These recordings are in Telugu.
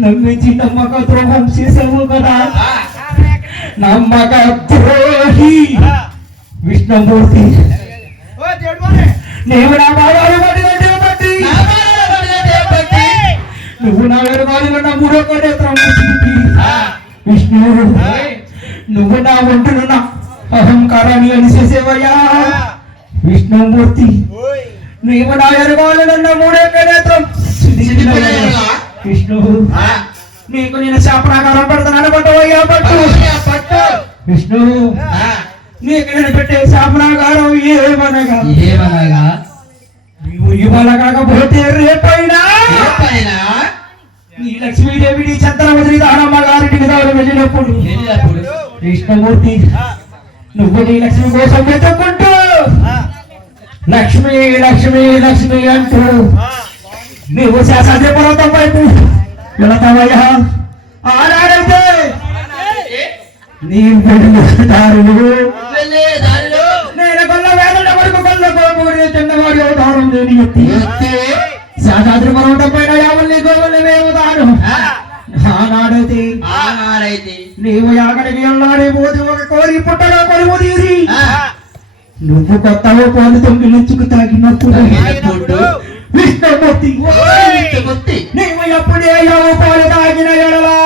నమ్మించి నమ్మక ద్రోహం చేసావు కదా, నమ్మక ద్రోహి విష్ణుమూర్తి. నీవు నా బాధాలు బట్టి నువ్వు నా వెలుగాలు నా మూడో నేత్రం విష్ణు, నువ్వు నా ఒంటునున్న అహంకారాన్ని అనిసేసేవయ్యా విష్ణుమూర్తి. నీవు నా ఎరుగాలున్న మూడో నేత్రం విష్ణు, నీకు నేను శాపనాకారం పడుతున్నాను పట్టవయ్యా పట్టు విష్ణు. నీకు నేను పెట్టే శాపనాకారం ఏమనగా నీవు ఇవాళ కాకపోతే రేపైనా నీ లక్ష్మీదేవిని చంద్రవతి దానమ్మ గారికి విధాలు వెళ్ళినప్పుడు విష్ణుమూర్తి నువ్వు నీ లక్ష్మి కోసం వెతుక్కుంటూ లక్ష్మి లక్ష్మి లక్ష్మి అంటూ నువ్వు శాస్త్ర పర్వతం వైపు వెళతావయ్యా. ఆనాడైతే నీ దారులు నేను కొల్ల వేదన వరకు కొల్ల కోమూరి చిన్నవాడి అవతారం లేని ఎత్తి శాస్త్ర పర్వతం పైన యావల్ని గోవల్ని వేవుతాను. ఆనాడైతే నీవు యాగడికి వెళ్ళాడే పోతే ఒక కోరి పుట్టలో కొలువు తీరి నువ్వు కొత్తలో పోలు తొంగిలించుకు తాగినప్పుడు విష్ణుమూర్తి నీవు ఎప్పుడే పాలు తాగిన ఎడలా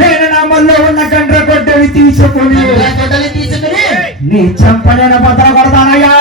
నేను నా మల్లో ఉన్న గండ్ర గొడ్డలి తీసుకుని నీ చంపలేన భద్ర కొడతానయ్యా.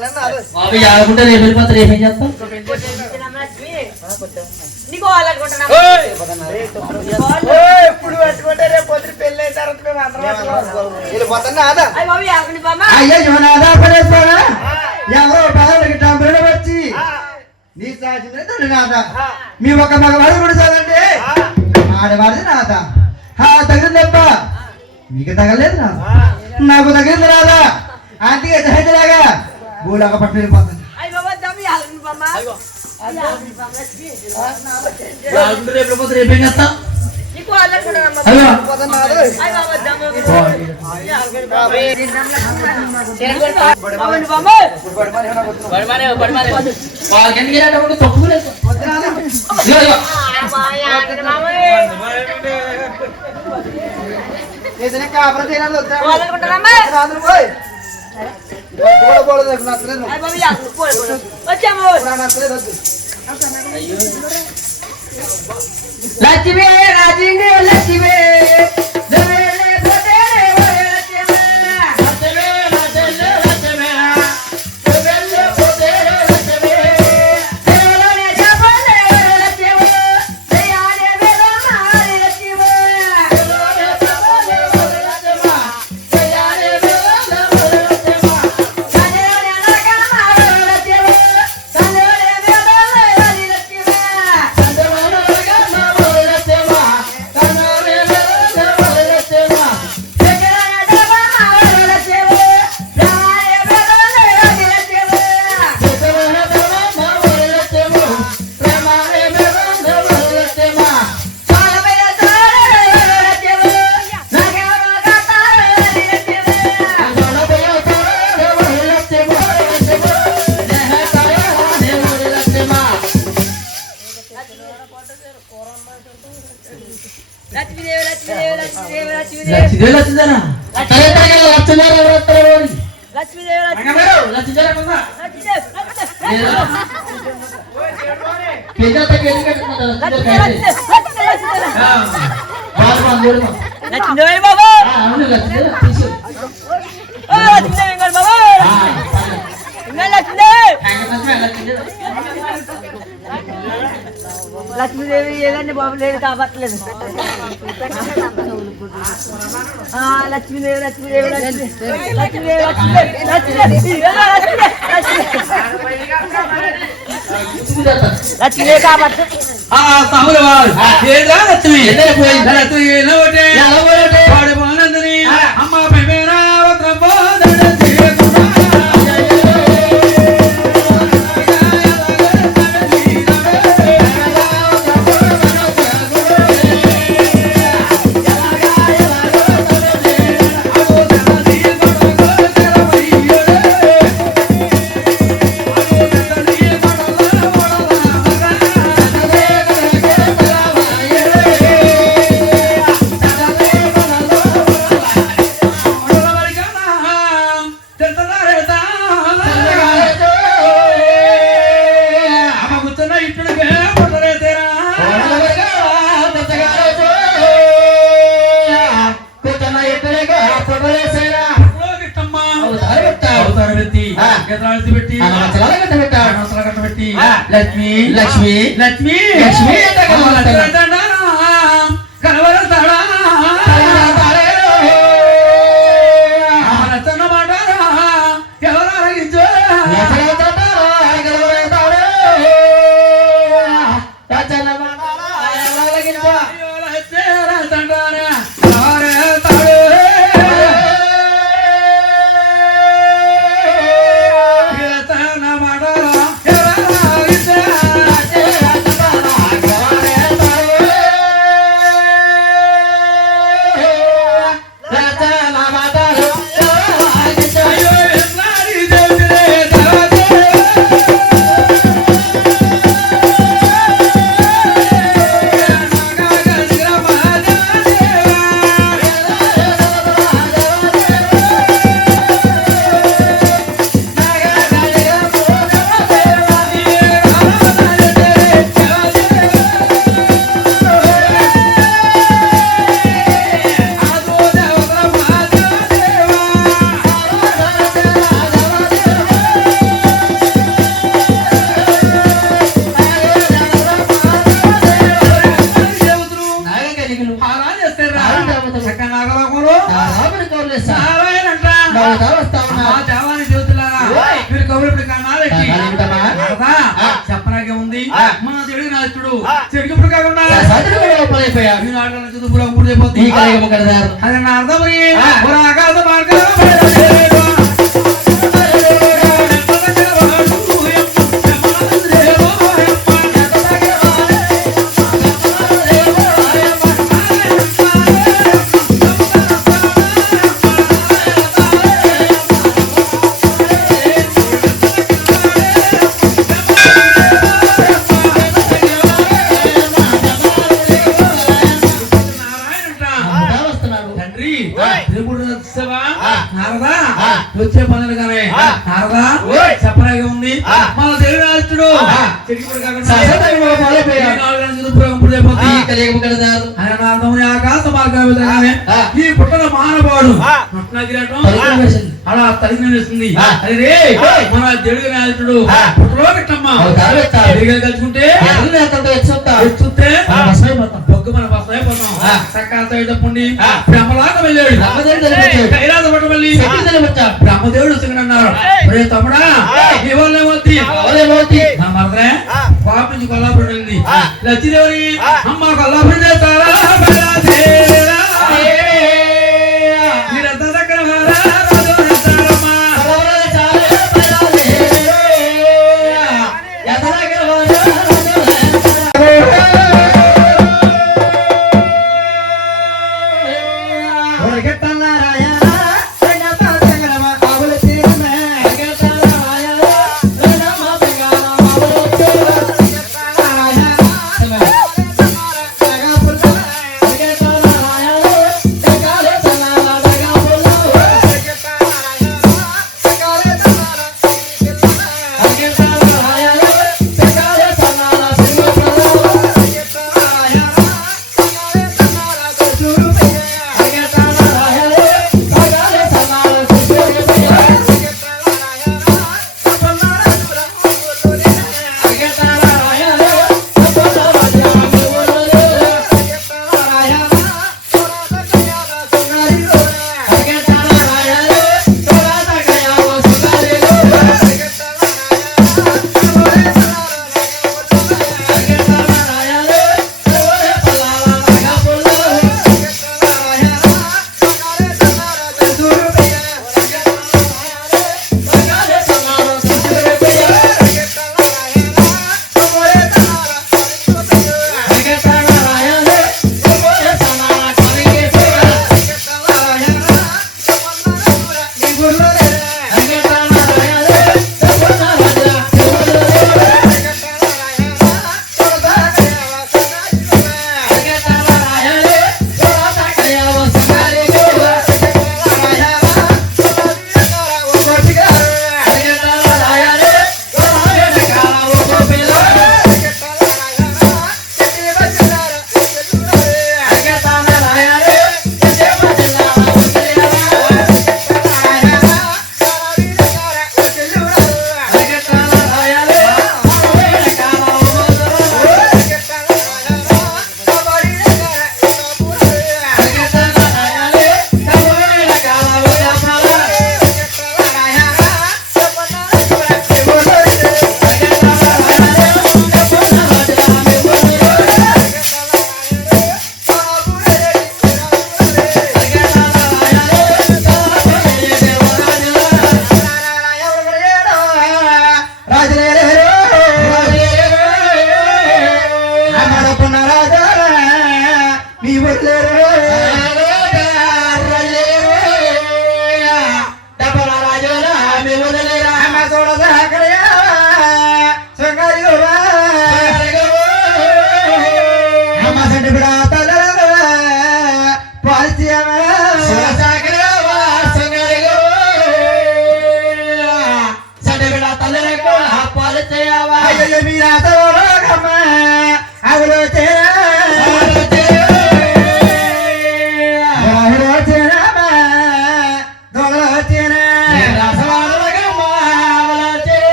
బాబు ఆడుకుంటే రేపు వెళ్ళిపోతే రేపు ఏం చేస్తాం ఇప్పుడు పెట్టుకుంటే రేపు పొద్దున పెళ్లి అయిన తర్వాత మేము అందరం వెళ్ళిపోతున్నా అయ్యో యువనాథా పడేస్తారా ఎవరో బాధలకి టంబులు వచ్చి నీ సాక్షి నాథ మీ ఒక మగవాడు కూడా చదండి ఆడవాడిది నాథ తగిలింది తప్ప మీకు తగలేదు నాథ నాకు తగిలింది రాదా అందుకే సహజలాగా భూలాగా పట్టు వెళ్ళిపోతుంది రేపు ఏం చేస్తాం లక్ష్మీ రాజిండి లక్ష్మీ లక్ష్మీదేవి ఏదండి బాబు లేదు కాబట్టలేదు లక్ష్మీదేవి లక్ష్మీదేవి లక్ష్మీదేవి లక్ష్మీదేవి కాబట్టి అమ్మ లక్ష్మి లక్ష్మి లక్ష్మి లక్ష్మి కనబడతాడా మాట ఎవరు అడిగించో చెడు నాచుడు చెడుకు కాకుండా ఈ నాటకాల చదువులో పూర్తయిపోతుంది అది నా అర్థం ఆకాశ మార్గం వచ్చే పనులు కానీ నారదా చెప్పలాగే ఉంది మన దేవుడు రాష్ట్రుడు ఆకాశ మార్గాన్ని ఈ పుట్టల మానవాడు అలా తలిగిన వేస్తుంది అదే మన దేవుడు రాష్ట్రుడు పుట్టలో పెట్టమ్మా కలుసుకుంటే ఎత్తుతే బొగ్గు మన బస్సు అయిపోతాం సకాల పుండి బ్రహ్మలాగా వెళ్ళాడు కైలాస పట్టమల్లి బ్రహ్మదేవుడు అన్నారు తమ్ముడా ఇవ్వలేమవుతుంది నా మరదరే పాప నుంచి కొల్లాపురం వెళ్ళింది లచ్చిదేవుని అమ్మ కొల్లాపురం చేస్తారా మీరంతా దగ్గర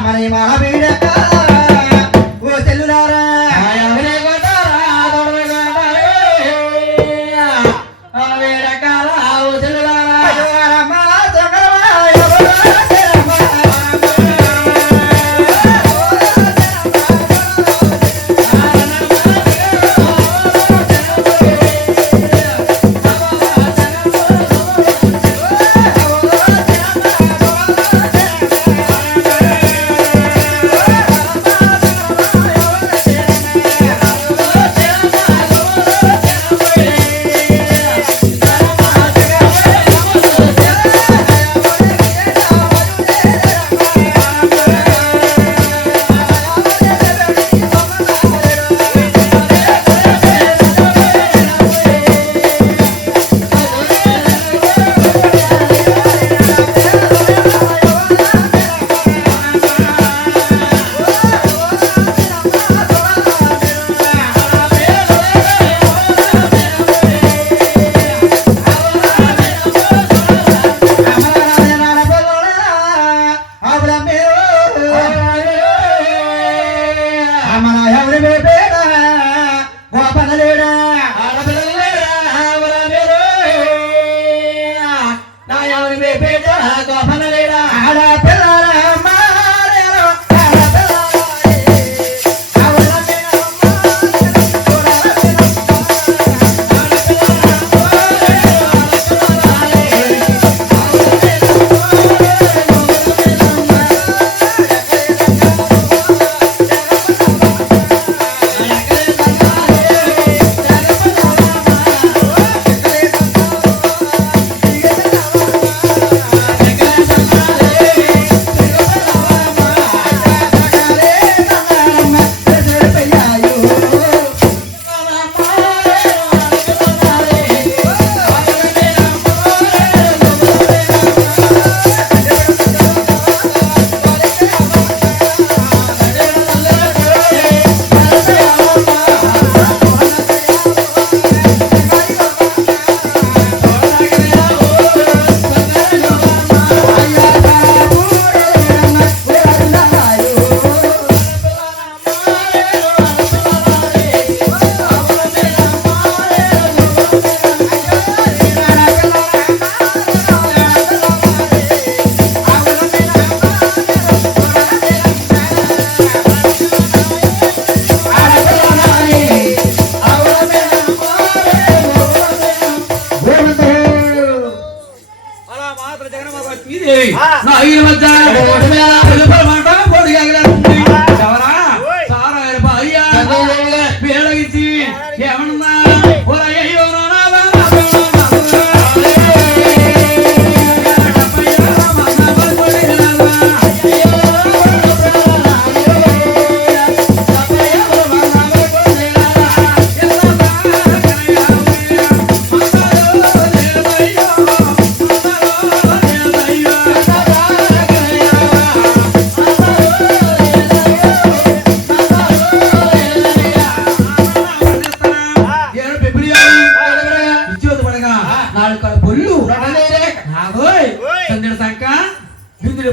అమ్మని మహావీడక ఓ చెల్లులారా నా ఈ మధ్య మాట పొడిగాగిరండి ఎవరా సారా అయ్యా వేడగిచ్చి ఏమన్నా అయ్యో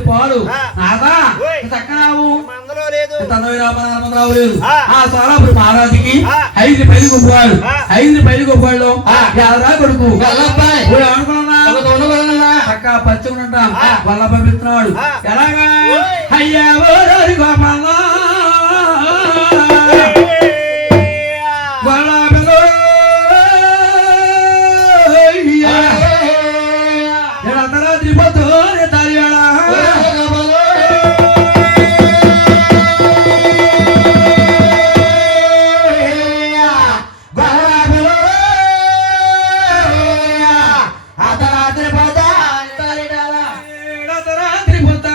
పాలు నాదా చక్కరావు లేదు ఆ సారాపురి మహారాజుకి 5 పెళ్లి గొప్పవాడు 5 పెళ్లి గొప్పవాళ్ళు ఎవరా కొడుకు అనుకున్నా చక్క పచ్చగా ఉంటాం వల్ల పంపిస్తున్నాడు ఎలాగా అయ్యా అర్ధరాత్రి పొద్దు తాలియాడా అర్ధరాత్రి పొద్దు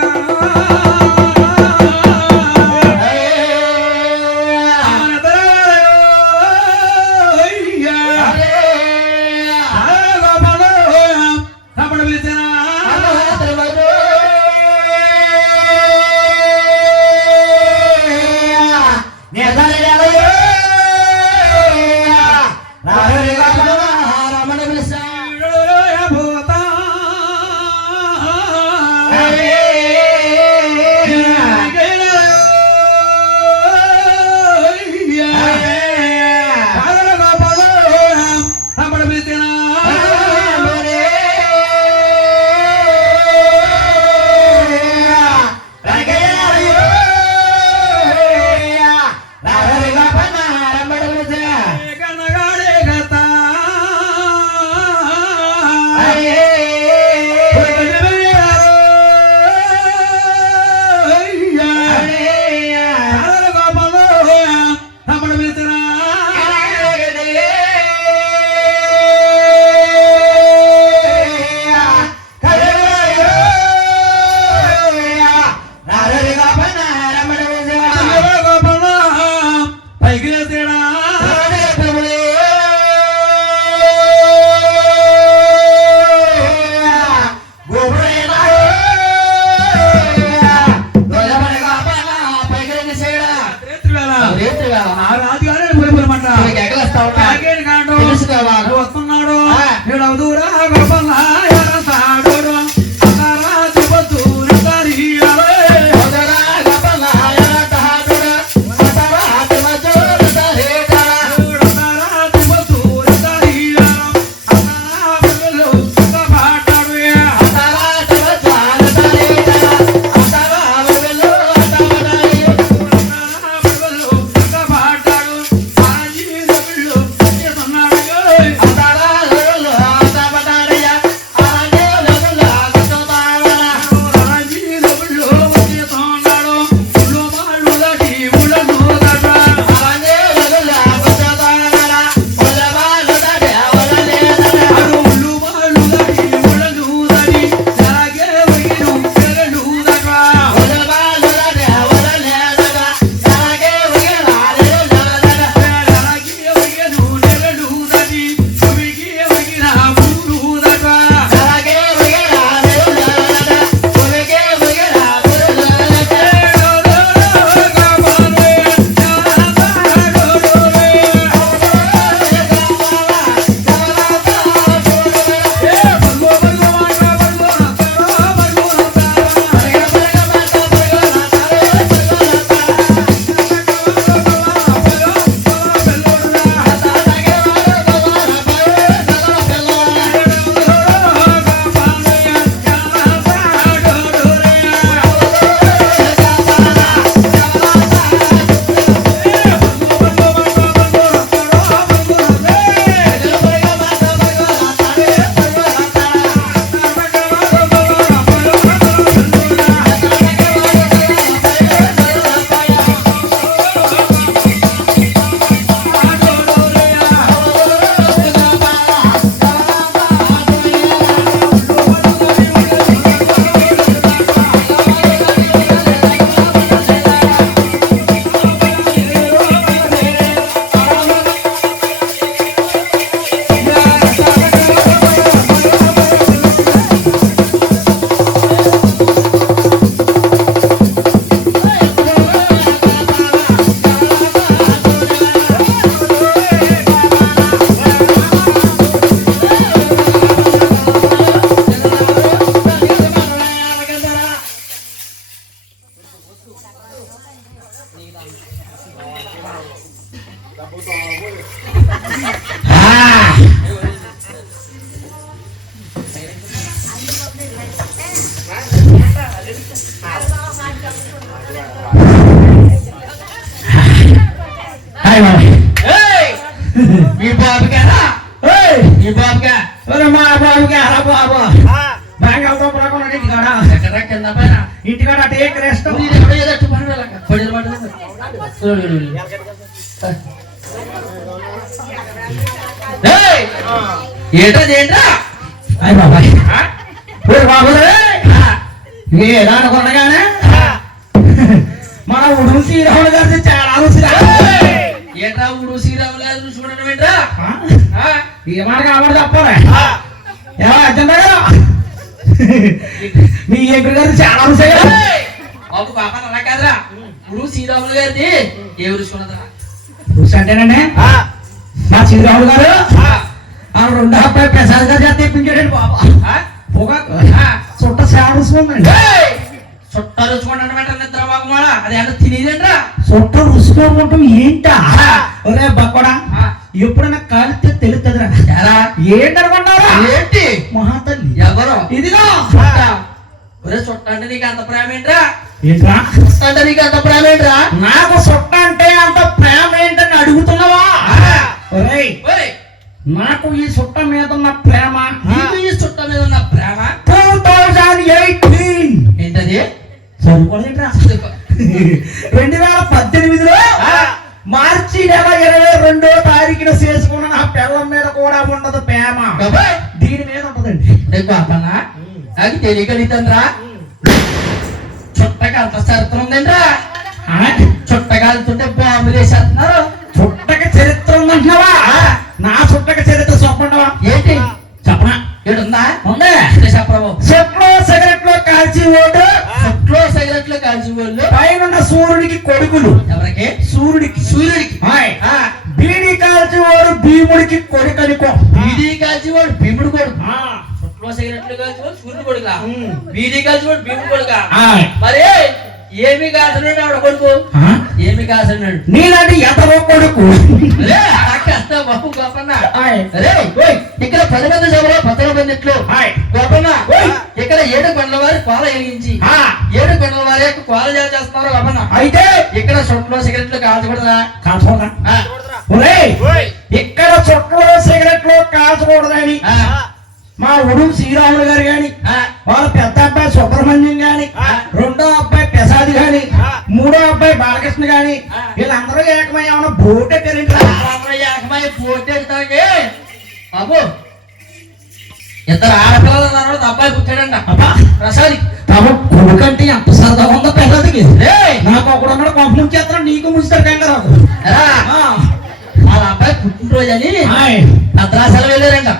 మీ బాబుకేనా మీ బాబుగా మా బాబుకి అలా బాబు బ్యాంక్ పడకుండా ఇంటికాడ ఎక్కడ కింద పైన ఇంటికాడ టేక్ రెస్ట్ ఏంటది ఏంట్రా అయ్య బాబాయ్ బాబు ఎలా అనుకున్నాగానే మన ఉడుము శ్రీరాములు గారి చాలా ఏంట్రా ఊడు శ్రీరాములు గారు చూడడం ఏంట్రా ఏ మాట కాబట్టి తప్పలే ఎలా అర్థం కదా మీ ఎంకుడు గారు చాలా ఒక పాప అలా కాదురా ఇప్పుడు శ్రీరాములు గారిది ఏ ఊరుసుకున్నదా రుచి అంటేనండి మా శ్రీరాములు గారు ఆ రెండో అబ్బాయి ప్రసాద్ గారు చేత తెప్పించాడండి బాబా పొగాకు చుట్ట సేవ రుసుకోండి చుట్ట రుచుకోండి అంటే నిద్ర బాగుమాడా అది అంటే తినేదేంట్రా చుట్ట రుసుకోమంటాం ఏంటా ఒరే బక్కడా ఎప్పుడైనా కాలితే తెలుస్తుందిరా ఎలా ఏంటనుకుంటారా ఏంటి మహాతల్లి ఎవరు ఇదిగో ఒరే చుట్ట అంటే నీకు అంత ప్రేమ ఏంట్రా ఏంట్రా చుట్ట అంటే నీకు అంత ప్రేమ ఏంట్రా నాకు చుట్ట అంటే అంత ప్రేమ ఏంటని అడుగుతున్నావా ఒరేయ్ నాకు ఈ చుట్ట మీద ఉన్న ప్రేమ నీకు ఈ చుట్ట మీద ఉన్న ప్రేమ 2018 ఏంటది చదువుకోలేంట్రా 2018లో మార్చి నెల 22వ తారీఖున చేసుకున్న నా పిల్లల మీద కూడా ఉండదు ప్రేమ దీని మీద ఉంటదండి బాపన్నా నాకు తెలియగలుగుతుందిరా చుట్టకి అంత చరిత్ర ఉందండి చుట్టకాలుతుంటే బాంబులు వేసేస్తున్నారు చుట్టకి చరిత్ర ఉందంటున్నావా నా చుట్టకి చరిత్ర చెప్పండవా ఏంటి చెప్పనా ఏడుందా ఉందే చెప్పరావు చెట్లో సిగరెట్ లో కాల్చి ఓటు చెట్లో సిగరెట్ లో కాల్చి వాళ్ళు పైన సూర్యుడికి కొడుకులు ఎవరికి సూర్యుడికి బీడీ కాల్చి ఓడు భీముడికి కొడుకనుకో బీడీ కాల్చి వాడు భీముడు కొడుకు చుట్లో సిగరెట్లు కాల్చి వాడు సూర్యుడు కొడుక బీడీ కాల్చి వాడు భీముడు కొడుక మరి ఏమి కాసన్నాడు ఆవిడ కొడుకు ఏమి కాసన్నాడు నీలాంటి ఎతరో కొడుకు బాబు గోపన్న ఇక్కడ 10 మంది సభలో 10 మందిట్లు గోపన్న ఇక్కడ 7 కొండల వారి కోల వెలిగించి 7 కొండల వారి యొక్క కోల చేస్తున్నారు గోపన్న అయితే ఇక్కడ చుట్టలో సిగరెట్లు కాల్చకూడదా ఇక్కడ చుట్టలో సిగరెట్లు కాల్చకూడదని మా ఉడుం శ్రీరాములు గారు గాని వాళ్ళ పెద్ద అబ్బాయి సుబ్రహ్మణ్యం గాని రెండో అబ్బాయి ప్రసాద్ గాని మూడో అబ్బాయి బాలకృష్ణ గాని వీళ్ళందరూ ఏకమై ఏమన్నా బోట్ ఏకమై బోట్ ఎడతాకే బాబు ఇద్దరు ఆడపిల్లలు అన్నారు అబ్బాయి పుట్టాడంట ప్రసాద్ కొడుకంటే ఎంత సరదాగా ఉందో ప్రసాద్కి నాకు ఒకడున్నాడు కొంప నుంచి చేస్తాను నీకు ముంచుతాడు కంగారు వాళ్ళ అబ్బాయి పుట్టినరోజు అని భద్రాచలం వెళ్ళారంట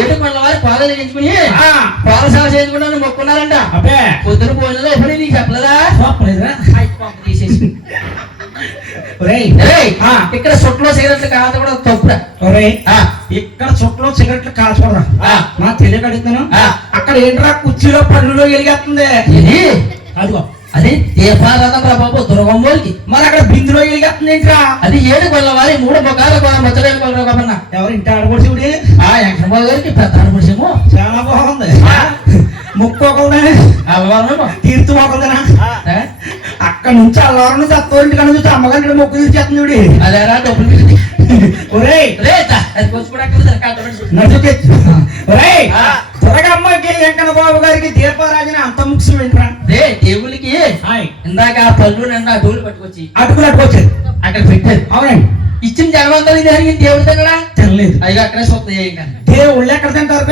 7 కొండల వారి కోల చేయించుకుని కోలసాల చేయించుకుని మొక్కున్నారంట పొద్దున పోయినదో ఎప్పుడు నీకు చెప్పలేదా తీసేసి ఇక్కడ చుట్టలో సిగరెట్లు కాదు కూడా తప్పురా ఇక్కడ చుట్టలో సిగరెట్లు కాల్చకూడదా నా తెలియక అడుగుతాను అక్కడ ఏంట్రా కుర్చీలో పళ్ళులో వెలిగేస్తుంది అదిగో అది దీపారాధన రా బాబు దుర్గమ్మోలికి మరి అక్కడ బిందులో వెలిగేస్తుంది ఏంట్రా అది 7 కొల్ల వారి 3 ముఖాల ముచ్చలేని కొలరా గొప్పన్న ఎవరు ఇంటి ఆడపడిచివుడి వెంకటబాబు గారికి పెద్ద ఆడపడిసేమో చాలా బాగుంది ముక్కు ఒకళ్ళనే అల్లవారు తీర్తు ఒకళ్ళనా అక్కడ నుంచి అల్లవారు నుంచి అత్తవారింటి కన్నా చూస్తే అమ్మగారి మొక్కు తీర్చేస్తుంది చూడి అదేరా డబ్బులు దుర్గమ్మకి వెంకన్న బాబు గారికి దీపారాజన అంత ముఖ్యం ఏంట్రా దేవుడికి ఇందాక పళ్ళు నిండా అటుకులు పట్టుకొచ్చి అక్కడ పెట్టారు అవునండి ఇచ్చిన జన్మంతా జరిగింది దేవుడి దగ్గర తినలేదు అయ్యో అక్కడే సొత్తాయి దేవుళ్ళు ఎక్కడ తింటారు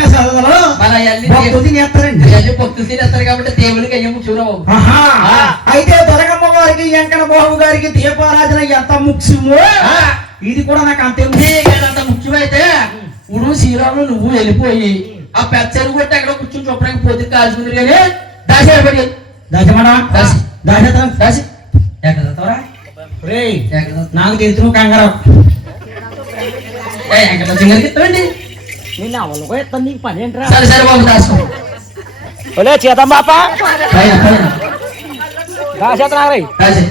భక్తులు తినేస్తారు కాబట్టి దేవుడికి అయ్యే ముఖ్యం అయితే దుర్గమ్మ గారికి వెంకన్న బాబు గారికి దీపారాజన ఎంత ముఖ్యమో ఇది కూడా నాకు అంత ముఖ్యమైతే ఇప్పుడు శ్రీరాములు నువ్వు వెళ్ళిపోయి ఆ పెద్ద చెరువు కొట్టి అక్కడ కూర్చొని చూపడానికి పోతే కాల్చుకుంది కానీ దాసి పడి దాసి ఎక్కడ నాకు తెలుసు కంగారు సరే సరే బాబు దాసుకో చేద్దాం బాపా రాసేతనారై రాసే.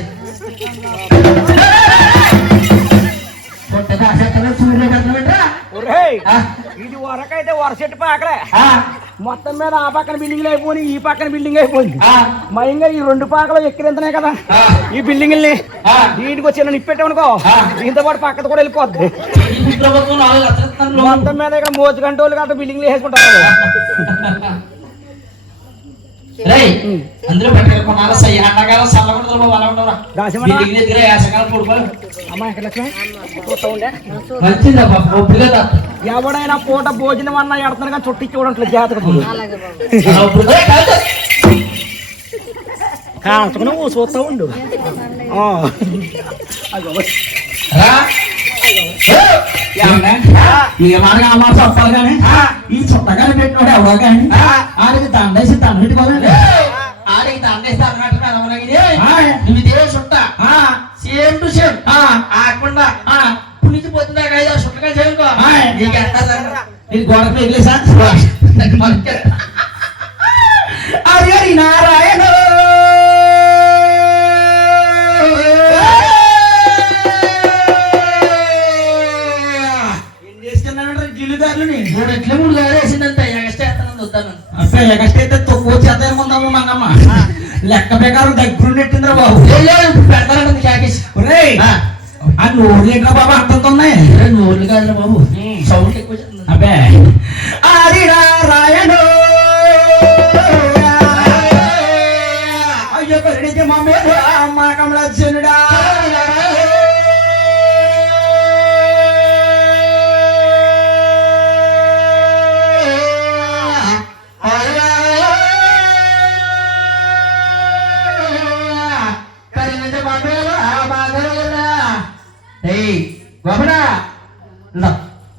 కొట్టగా రాసేస్తారా? సూర్యుడు కట్టమంటారా? ఒరేయ్ ఆ? ఇది వరకైతే వరసెట్టు పాకలే ఆ? మొత్తం మీద ఆ పక్కన బిల్డింగ్లు అయిపోయి ఈ పక్కన బిల్డింగ్ అయిపోయింది ఆ? మయంగా ఈ రెండు పాకలు ఎక్కిరింతనే కదా ఆ? ఈ బిల్డింగ్ని ఆ? వీటికి వచ్చి నిప్పెట్టామనుకో ఆ. దీంతో పాటు పక్కన కూడా వెళ్ళిపోద్ది ఈ ప్రభుత్వం 4 లక్షలు ఇస్తాను. మొత్తం మీద ఇక్కడ మోజు గంటోళ్ళు గట్రా బిల్డింగ్లు వేసుకుంటారు రేయ్, అందులో పట్టుకెళ్ళి కొనాలి. ఎండాకాలం చల్లకుండా అలా ఉండవురా. దాసిమన్నా? బిల్డింగ్ దగ్గర వేసవకాలం పడుకోవాలి. అమ్మా ఇక్కడ లక్ష్మి చూస్తా ఉండే మంచిదమ్మా, ఒప్పుగా తాత. ఎవడైనా పూట భోజనం అన్నా ఎడతాను కానీ చుట్టి చూడట్లేదు జాతర కాల్చుకుని చూస్తా ఉండు రా. ఏమనగా అమ్మ చెప్పాలి కానీ ఈ చుట్టగానే పెట్టినోడు ఎవడో కానీ ఆడికి దండేసి దండ పెట్టుకోవాలండి. ఆడికి దండేస్తే అన్నట్టు నువ్వు ఇదే చుట్ట సేమ్ టు సేమ్ ఆకుండా పుణికి పోతుందా కదా చుట్టగా చేయనుకో నీకు ఎంత ఇది గోడకు ఎగిలేసా అది నారాయణ గిల్లుదారులని మూడు ఎట్లా 3 వేసిందంత ఎగస్టేస్తానని వద్దాను. అసలు ఎగస్టైతే తక్కువ చేద్దామన్నాము మంగమ్మ లెక్క ప్రకారం దగ్గర నెట్టిందిరా బాబు. పెడతానంటుంది క్యాకేసి. ఒరేయ్, ఆ నోరు ఏంట్రా బాబు అంతంత ఉన్నాయి. నోర్లు కాదురా బాబు, సౌండ్ ఎక్కువ చేస్తుంది. అబ్బే అది నారాయణ అయ్యో పరిణితి మమ్మేదో అమ్మ కమలజనుడా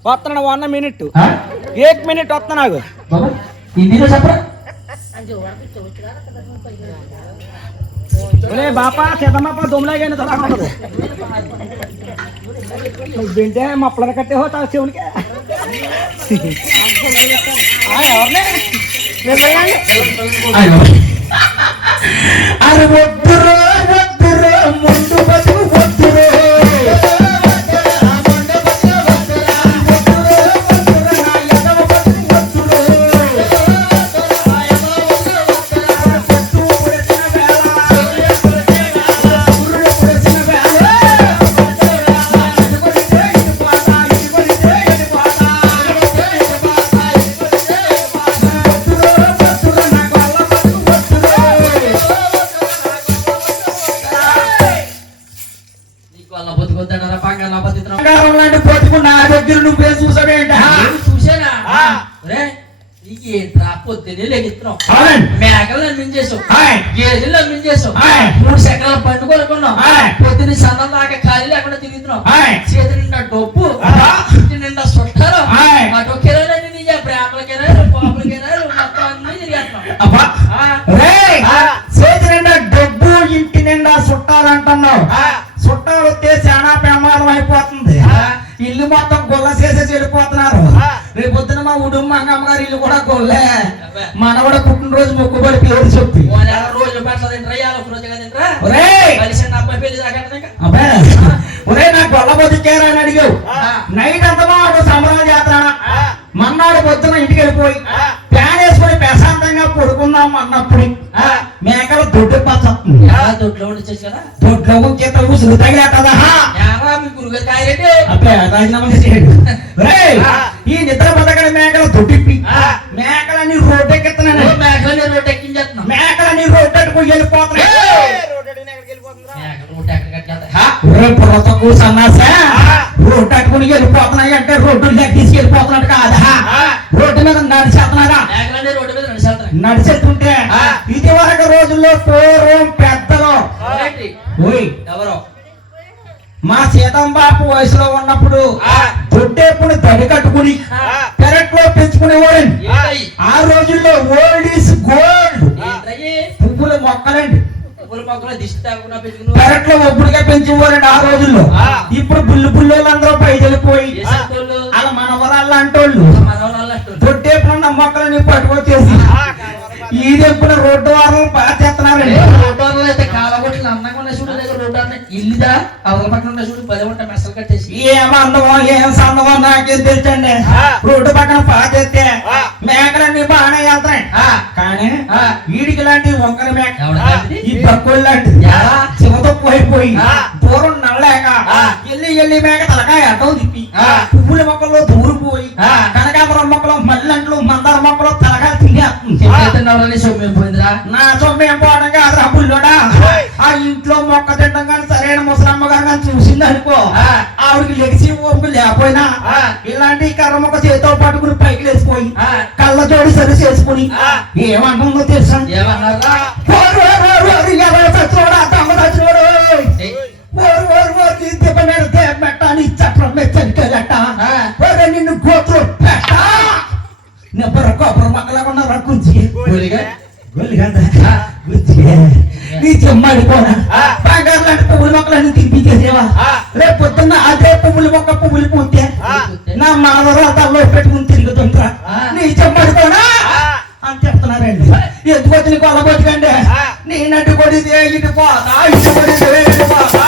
వస్తున్నాడు 1 మినిట్ 1 మినిట్ వస్తా నాకు హిందీలో చెప్పరా? బాపా సీతమ్మప్ప దుమ్లాగానే వింటే మప్పల కట్టే హోతా చెవులకి ఎవరిని అరే వద్దురో వద్దురో ముందు బతుకు వద్దురో నువ్వే చూసావేంట చూసానా? నీకు ఏంట్రా పొద్దున్నే లెగిస్తున్నావు, మేకలు అమ్మించేసావు, గేదెలు అమ్మించేసావు, 3 సెకల పండు కొనుక్కున్నావు, పొద్దున్న సన్నం దాకా ఖాళీ లేకుండా తిరుగుతున్నావు, చేతి నిండా డబ్బు, ఇంటి నిండా చుట్టాలు, అటొక్కేరాని నీ ప్రేమలకేరారు పాపలకేరారు మొత్తం అన్ని తిరిగేస్తున్నావు. చేతి నిండా డబ్బు ఇంటి నిండా చుట్టాలంటున్నావు. చుట్టాలు వస్తే చాలా ప్రమాదం అయిపోతుంది. ఇల్లు మొత్తం గొల్ల చేసేసి వెళ్ళిపోతున్నారు. రేపు పొద్దున మా ఉడుమ మంగమ్మ గారి ఇల్లు కూడా గొల్లే. మనవడ పుట్టినరోజు మొక్కుబడి పేరు చెప్పి రోజు పట్ల తింటారా రోజు తింటారా అబ్బాయి పెళ్లి దాకా అబ్బే ఒరే నా గొల్ల బతికేరా అని అడిగావు. నైట్ అంతా మాకు సంబరం చేస్తానా మన్నాడు పొద్దున ఇంటికి వెళ్ళిపోయి ప్యాన్ వేసుకొని ప్రశాంతంగా పడుకుందాం అన్నప్పుడు మేకల దొడ్డు పచ్చస్తుంది. దొడ్లో ఉండిచేసి కదా దొడ్లో చేత ఊసులు తగిలేటదా మీ గురుగారు కాయరెడ్డి అబ్బే రాజీనామా చేసేయండి. ఈ నిద్ర బతకని మేకల దొడ్డిప్పి మేకలని రోడ్డెక్కిస్తున్నాను. మేకలని రోడ్డు ఎక్కించేస్తున్నా. మేకలని రోడ్డెట్టుకు వెళ్ళిపోతున్నాయి. రోడ్డు అట్టుకుని వెళ్ళిపోతున్నాయి అంటే రోడ్డు లెక్కేసి వెళ్ళిపోతున్నాడు కాదా? రోడ్డు మీద నడిచేస్తున్నారా? రోడ్డు మీద నడిచేస్తున్నా. నడిచేస్తుంటే ఇది వరకు రోజుల్లో పూర్వం పెద్దలు ఎవరో మా సీతంబాపు వయసులో ఉన్నప్పుడు దొడ్డేపుని దడి కట్టుకుని పెరట్లో పెంచుకునేవాడు. ఆ రోజుల్లో ఓల్డ్ ఈస్ గోల్డ్ పువ్వుల మొక్కలండి. పెరట్లో ఒప్పుడుగా పెంచేవారండి ఆ రోజుల్లో. ఇప్పుడు బుల్లు బుల్లోళ్ళందరూ పైకి వెళ్ళిపోయి అలా మన వరాళ్ళు అంటోళ్ళు దొడ్డేపులు ఉన్న మొక్కలని పట్టుకొచ్చేసి ఈ ఎప్పుడు రోడ్డు వారం బాగా చేస్తున్నారండి. రోడ్డు అయితే కాలగొట్లు అందంగా ఉన్న చూడు దగ్గర రోడ్డు ఇల్లుదా అవతల పక్కన ఉన్న చూడు 10 ఉంటాయి మెసలు కట్టేసి ఏం అందమో ఏం సందమో నాకేం తెలుసండి. రోడ్డు పక్కన బాగా చేస్తే మేకలన్నీ బాగానే వెళ్తాయి. కానీ వీడికి లాంటి వంకర మేక ఈ పక్కుడు లాంటి శివతో పోయిపోయి దూరం నడలేక ఎల్లి మేక తలకాయ అటో తిప్పి పువ్వుల మొక్కల్లో దూరిపోయి కనకాంబరం మొక్కలు మల్లెంట్లు మందార మొక్కలు తలకాయ తినేస్తుంది. సొమ్యం పోయిందిరా. నా సొమ్మేం పోవడం కాదు బుల్లోడా. ఆ ఇంట్లో మొక్క తింటాం కానీ సరైన ముసలమ్మ గారు కానీ చూసింది అనుకో ఆవిడకి లెగిసి ఓపిక లేకపోయినా ఇలాంటి కర్ర మొక్క చేతితో పట్టుకుని పైకి లేచిపోయి కళ్ళ జోడి సరి చేసుకుని ఏమంటుందో తెలుసా? ఏమన్నారా? చచ్చినోడా తమ్మ చచ్చినోడు పెట్టాలి చట్టం మెచ్చనికెళ్ళట నిన్ను గోత్రం పెట్ట నెబ్బర కొబ్బర మొక్కలేకుండా రక్కుంచి నీ చెమ్మడిపోనా బంగారు లాంటి పువ్వుల మొక్కలన్నీ తినిపించేసేవా. రేపు పొద్దున్న అదే పువ్వుల మొక్క పువ్వులు పూస్తే నా మనవరాతల్లో పెట్టుకుని తిరుగుతుంటా నీ చెమ్మడిపోనా అని చెప్తున్నారండి. ఎందుకు వచ్చి నీకు అలబోతుకండి నేనంటే కొడితే ఇటు పోతా ఇటు కొడితే ఇటు పోతా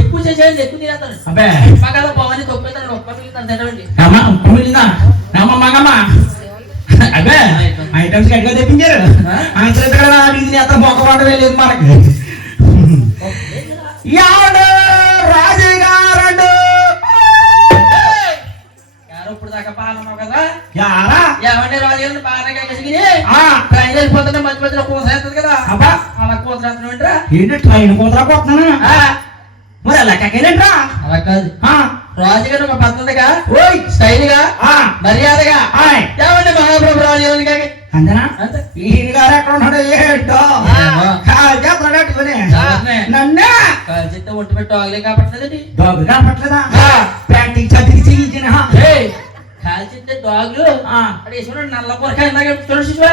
ఎక్కువ చేసేది ఎక్కువ తినేస్తాను. మగ భవాని తొక్కుతాను ఒక్క తింటానండి. అబ్బే ఐటమ్స్ ఎట్లా తెప్పించారు అంత మొక్క పంట వెళ్ళేది మనకి. రాజు గారు ఇప్పుడు దాకా పాలన్నావు కదా యారా ఏమంటే రాజు బాగా ట్రైన్ వెళ్ళిపోతుంటే మధ్య మధ్యలో కూతురేస్తుంది కదా అలా కూతురేస్తున్నా ఏంటి ట్రైన్ కూతురాపోతున్నాను మరి అలా కాకేనంట్రా అలా కాదు రాజుగారు ఒక పద్ధతిగా స్టైల్ గా మర్యాదగా ఏమంటే మహాప్రభు రాజు అంతేనా ఈయన గారు ఎక్కడ ఉన్నాడు ఏంటో చేస్తున్నాడు నన్నే చెప్తే ఒంటి పెట్టి ఆగలే కాపట్లేదండి డాగు కాపట్లేదా ప్యాంటింగ్ చదివి చేయించిన కాల్చితే డాగులు నల్ల పొరక ఇందాక చూడరా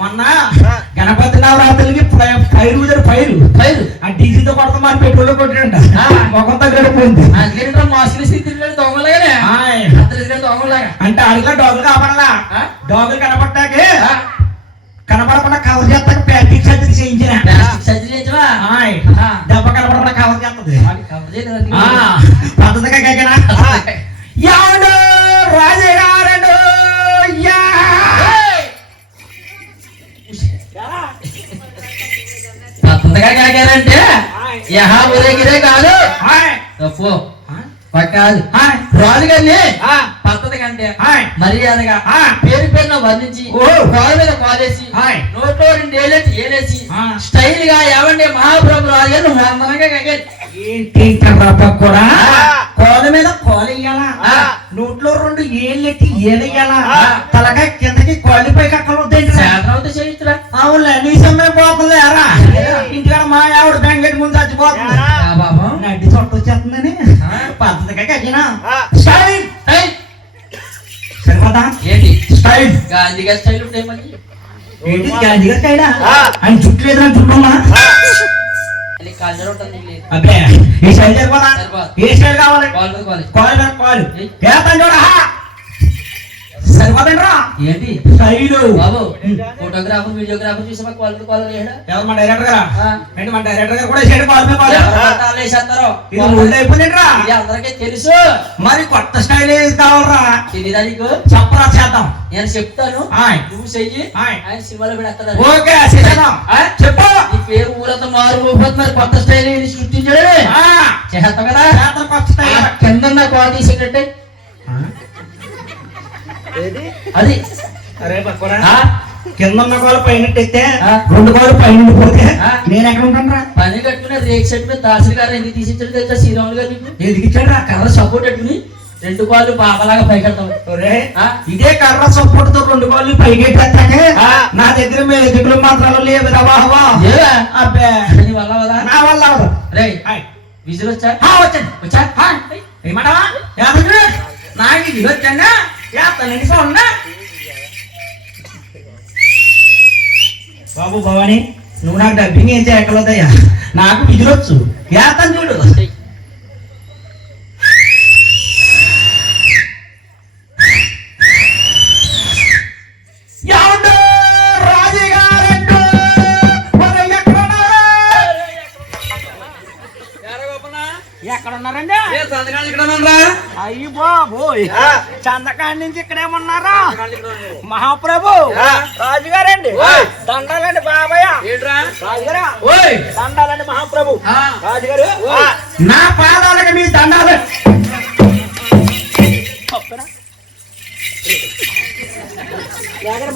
మొన్న గణపతి నవరాత్రులకి పైరు ఆ డీజిల్తో కొడతా మరి పెట్రోల్ కొట్టింట మొఖంతో గడిపోయింది దొంగలాగానే దొంగలాగా అంటే అడిగిన డాగులు కాపాడలా డాగులు కనపడ్డాకే కనపడకుండా కవర్ చేస్తాక ప్లాస్టిక్ సర్జరీ చేయించిన దెబ్బ కనపడకుండా కవర్ చేస్తుంది పద్ధతిగా కాకనా రాజయ్య గారు పద్ధతిగా కాకారంటే యహా ఊరేగిరే కాదు తప్పు కాదు రాజుగారిని పద్ధతి కంటే మర్యాదగా పేరు పేరున వర్ణించి కాలు మీద కాలేసి నోట్లో 2 ఏలేసి స్టైల్ గా ఏమంటే మహాప్రభు రాజుగారిని వందనంగా కాగారు. కూడా కోల మీద కోలెయ్యాలా నోట్లో 2 ఏళ్ళెట్టి ఏలెయ్యాలా తలకాయ కిందకి కోళ్ళపై కక్కలు చేయించరా అవునులే నీ సమయం పోతుంది ఎరా ఇంటికాడ మా ఆవిడ బెంగటి ముందు చచ్చిపోతుంది నడ్డి చొట్ట వచ్చేస్తుందని కజినా స్టైల్ సరిపోతా ఏంటి స్టైల్ గాంధీ గారి స్టైల్ ఉంటాయి మళ్ళీ ఏంటి గాంధీగా స్టైలా ఆయన చుట్టూ లేదురా చుట్టూ అని కాజర్ ఉంటుంది నీకు లేదు. అబ్బే ఈ స్టైల్ సరిపోతా సరిపోదు. ఏ స్టైల్ కావాలి కాల్ మీద కాల్. కాల్ కేతాను చూడ సరిపోతండి రా ఏంటి స్టైలు బాబు ఫోటోగ్రాఫర్ వీడియోగ్రాఫర్ చూసి మాకు కాల్ మీద కాల్ చేయడా ఎవరు మా డైరెక్టర్ గారా ఏంటి మా డైరెక్టర్ గారు కూడా చేయడం కాల్ మీద కాల్ వేసేస్తారు ఇది ఓల్డ్ అయిపోయింది రా ఇది అందరికీ తెలుసు. మరి కొత్త స్టైల్ ఏది కావాలరా తెలీదా నీకు? చెప్పరా చేద్దాం నేను చెప్తాను ఆయ్. నువ్వు చెయ్యి ఆయ్. ఆయన సినిమాలో పెడతాడు. ఓకే చేద్దాం చెప్పు నీ పేరు ఊరంతా మారుపోతుంది మరి కొత్త స్టైల్ సృష్టించాడు చేస్తాం కదా. చేద్దాం కొత్త స్టైల్ కింద కాల్ తీసేటట్టే అది అరే పక్కన ఆ? కింద ఉన్న కాలు పైన ఎత్తే ఆ. 2 కాలు పైన పోతే ఆ. నేను ఎక్కడ ఉంటాను రా పని కట్టుకుని రేక్ సెట్ మీద దాసరి గారు ఎందుకు తీసిచ్చాడు తెలుసా? శ్రీరాములు గారు నీకు ఎందుకు ఇచ్చాడు రా కర్ర సపోర్ట్ పెట్టుకుని 2 కాళ్ళు బాగాలాగా పైకెడతాం. ఒరే ఆ? ఇదే కర్ర సపోర్ట్ తో 2 కాళ్ళు పైకి ఎత్తాకే ఆ. నా దగ్గర దిగులు మాత్రాలు లేవు రవాహవా ఏవా? అబ్బే నీ వల్ల అవదా? నా వల్ల అవదు రే హాయ్ విజిల్ వచ్చా? వచ్చాను వచ్చా? ఏమంటావా నాకు ఇది వచ్చానా యాత్తండి సౌండ్ బాబు భవాని నువ్వు నాకు డబ్బింగ్ ఏం చేయగలదయ్యా నాకు విధులొచ్చు యాత్తం చూడు ఎక్కడ ఉన్నారండి అయ్యి బాబోయ్ చందకాడి నుంచి ఇక్కడేమన్నారా మహాప్రభు రాజుగారండి దండాలండి బాబయ్య రాజుగారా దండాలండి మహాప్రభు రాజుగారు నా పాదాలకు మీ దండాలు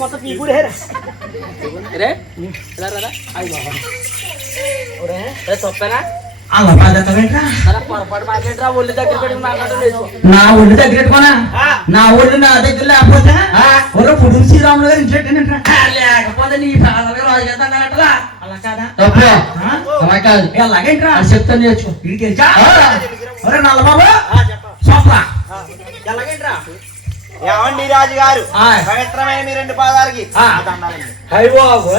మొత్తం పీకుడు తప్పేనా అలా బాధ్యత పొరపాటు మాట్లాడరా ఒళ్ళు దగ్గర పెట్టి మాట్లాడలేదు. నా ఒళ్ళు దగ్గర పెట్టుకోనా నా ఒళ్ళు నా దగ్గర లేకపోతే పుడు శ్రీరాములు గారు ఇంట్లో లేకపోతే నీ ఫాదర్ గారు రాజు గారు అలా కాదా అలా కాదు ఎలాగేంట్రా చెప్తాను నేర్చుకో. ఇది తెలుసా ఒరే నల్లబాబు సోపరా ఎలాగేంట్రా ఏమండి రాజు గారు ఆయ్. పవిత్రమైన మీ 2 పాదాలకి అయ్య బాబు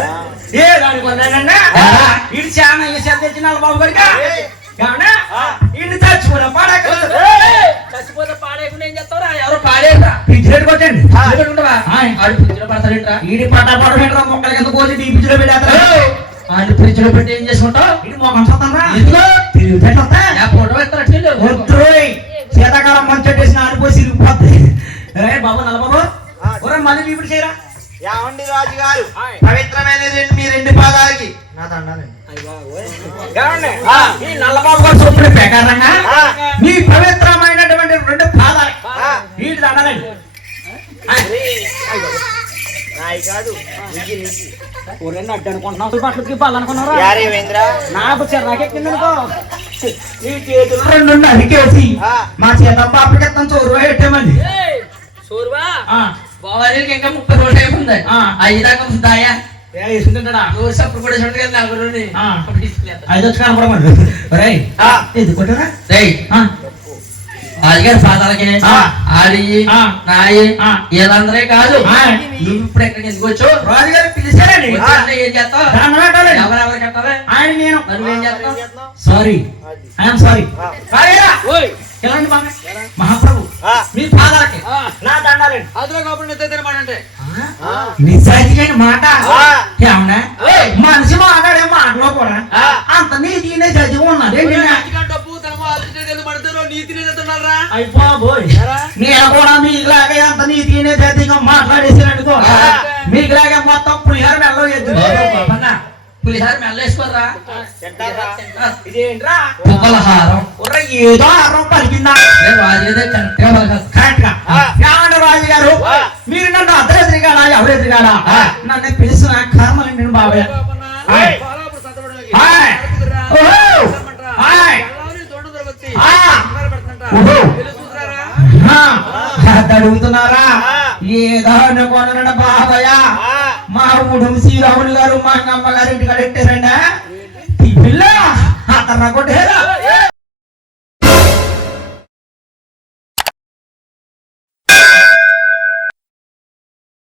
ఏ దానికి ఉన్నానండి ఇటు చాలా విషయాలు తెచ్చిన నల్లబాబు గారికి ఏమన్నా ఇంటి చచ్చిపోయినా పాడక చచ్చిపోతే పాడేయకుండా ఏం చేస్తావురా? ఎవరు పాడేరా? ఫ్రిడ్జ్ రేట్ కొట్టండి ఆడు ఫ్రిడ్జ్ లో పడతాడేంట్రా? ఈడి పట్టా మొక్కల కింద కోసి ఈ ఫ్రిడ్జ్ లో పెట్టేస్తారు ఆడు ఫ్రిడ్జ్ లో పెట్టి ఏం చేసుకుంటావు? ఇది మొఖం చూస్తారా ఎందుకు? తిరిగి పెట్టొస్తా ఫోటో ఎత్తాడు వద్దురోయ్ శీతాకాలం మంచొట్టేసిన ఆడిపోయి ఇరిగిపోద్ది రే బాబు నల్లబాబు ఒరే మళ్ళీ ఇప్పుడు చేయరా ఏమండి రాజు గారు పవిత్రమైన మీ 2 పాదాలకి నా దండాలండి. ఈ నల్లబాబు గారు చూపుడు ప్రకారంగా మీ పవిత్రమైనటువంటి 2 పాదాలు వీటి దండాలండి నాయి కాదు అడ్డు అనుకుంటున్నావు బట్టలకి పాలనుకున్నారా యారేవేంద్ర నాకు చిరాకెక్కిందనుకో నీ చేతులు 2 అరికేసి మా చేత పాపకెత్తం చోరు పెట్టామండి సూర్వా బావారికి ఇంకా 30 రోజులు అయిపోయింది. ఐదాకా దాయా వేసుకుంటాడా రోజు అప్పుడు కూడా చూడండి కదా నలుగురుని. 5 వచ్చి కనపడమండి రై ఇది కొట్టరా రేయ్ రాజుగారి పాదాలకి ఆడి నాయి ఏదందరే కాదు. నువ్వు ఇప్పుడు ఎక్కడికి ఎందుకు వచ్చావు? రాజుగారు పిలిచారండి ఏం చేస్తావు? ఎవరెవరికి చెప్తావే? ఆయన నేను మరి నువ్వేం చేస్తావు? సారీ ఐఎమ్ సారీ మహాప్రభు మీ పాదాలకి నా దండాలండి అదిలో కాకుండా నిజాయితీ మాట ఏమన్నా మనిషి మాట్లాడే మాటలో కూడా అంత నీతినే చదివి ఉన్నది డబ్బు అయిపోబోయ్ నేను కూడా మీకులాగే అంత నీతినే చదివిగా మాట్లాడేసినట్టుకో మీకులాగే మొత్తం పులిహార మెల్ల ఎద్దు పులిహార మెల్లేసుకోరా ఇదేంట్రా పువ్వులహారం ఏదో ఆహారం పలికిందా కరెక్ట్ గా ఏమంటారు రాజుగారు మీరు నన్ను అద్దరు ఎదురుగాడా ఎవరు ఎదురుగాడా నన్ను పిలిచిన కర్మలండి బాబాయ్ అడుగుతున్నారా ఏదో అనుకోన బాబాయ్ మా ఉడుము శ్రీరాములు గారు మా అమ్మగారి ఇంటికాడ పెట్టారండి పిల్ల అతను కొట్టేరా